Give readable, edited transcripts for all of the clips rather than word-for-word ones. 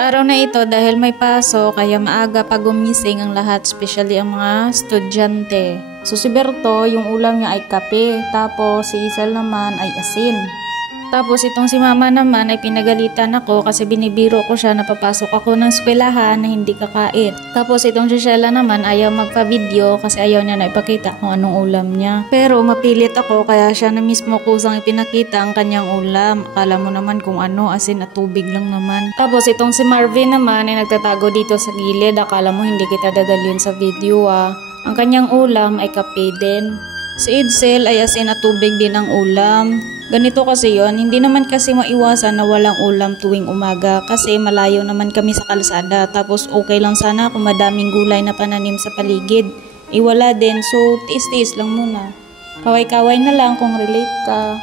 araw na ito, dahil may pasok, kaya maaga pa gumising ang lahat, especially ang mga estudyante. So si Berto, yung ulam niya ay kape, tapos si Isel naman ay asin. Tapos itong si Mama naman ay pinagalitan ako kasi binibiro ko siya na papasok ako ng eskwelahan na hindi kakain. Tapos itong si Shella naman ayaw magpa-video kasi ayaw niya na ipakita kung anong ulam niya. Pero mapilit ako kaya siya na mismo kusang ipinakita ang kanyang ulam. Akala mo naman kung ano, asin at tubig lang naman. Tapos itong si Marvin naman ay nagtatago dito sa gilid. Akala mo hindi kita dadalhin sa video ah. Ang kanyang ulam ay kape din. Si Edsel ay asin at tubig din ang ulam. Ganito kasi yon, hindi naman kasi maiwasan na walang ulam tuwing umaga kasi malayo naman kami sa kalsada, tapos okay lang sana kung madaming gulay na pananim sa paligid. Wala din, so tiis-tiis lang muna. Kaway-kaway na lang kung relate ka.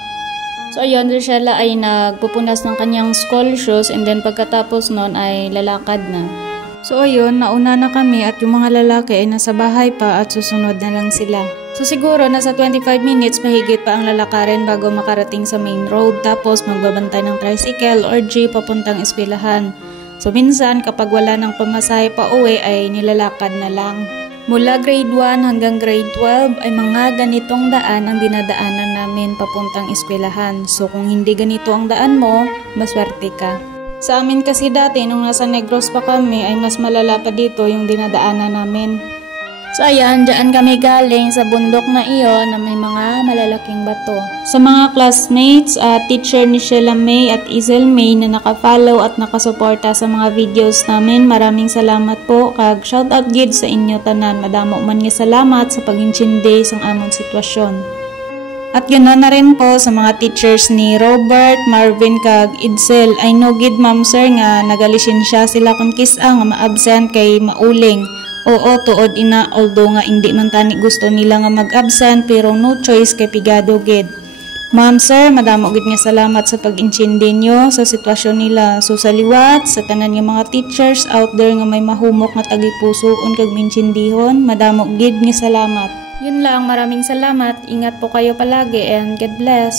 So ayun, Shella ay nagpupunas ng kanyang school shoes and then pagkatapos nun ay lalakad na. So ayun, nauna na kami at yung mga lalaki ay nasa bahay pa at susunod na lang sila. So siguro nasa 25 minutes mahigit pa ang lalakarin bago makarating sa main road, tapos magbabantay ng tricycle or jeep papuntang eskwelahan. So minsan kapag wala ng pamasahe pa uwi ay nilalakad na lang. Mula grade 1 hanggang grade 12 ay mga ganitong daan ang dinadaanan namin papuntang eskwelahan. So kung hindi ganito ang daan mo, maswerte ka. Sa amin kasi dati nung nasa Negros pa kami ay mas malala pa dito yung dinadaanan namin. So ayan, dyan kami galing sa bundok na iyon na may mga malalaking bato. Sa mga classmates at teacher ni Shella May at Isel May na nakafollow at nakasuporta sa mga videos namin, maraming salamat po. Kag shoutout gid sa inyo tanan, madamo man nga salamat sa pag-intindi sa among sitwasyon. At ganoon na rin po sa mga teachers ni Robert, Marvin kag Edsel. I know gid ma'am sir nga nagalisensya sila kung kisa nga ma-absent kay mauling. Oo, tuod ina, although nga hindi man tani gusto nila nga mag-absent pero no choice kay pigado gid. Ma'am sir, madamo gid nga salamat sa pag-intindi nyo sa sitwasyon nila. So sa liwat, sa tanan nga mga teachers out there nga may mahumok nga tagipusoon kag mintindihon, madamo gid nga salamat. Yun lang, maraming salamat. Ingat po kayo palagi and God bless.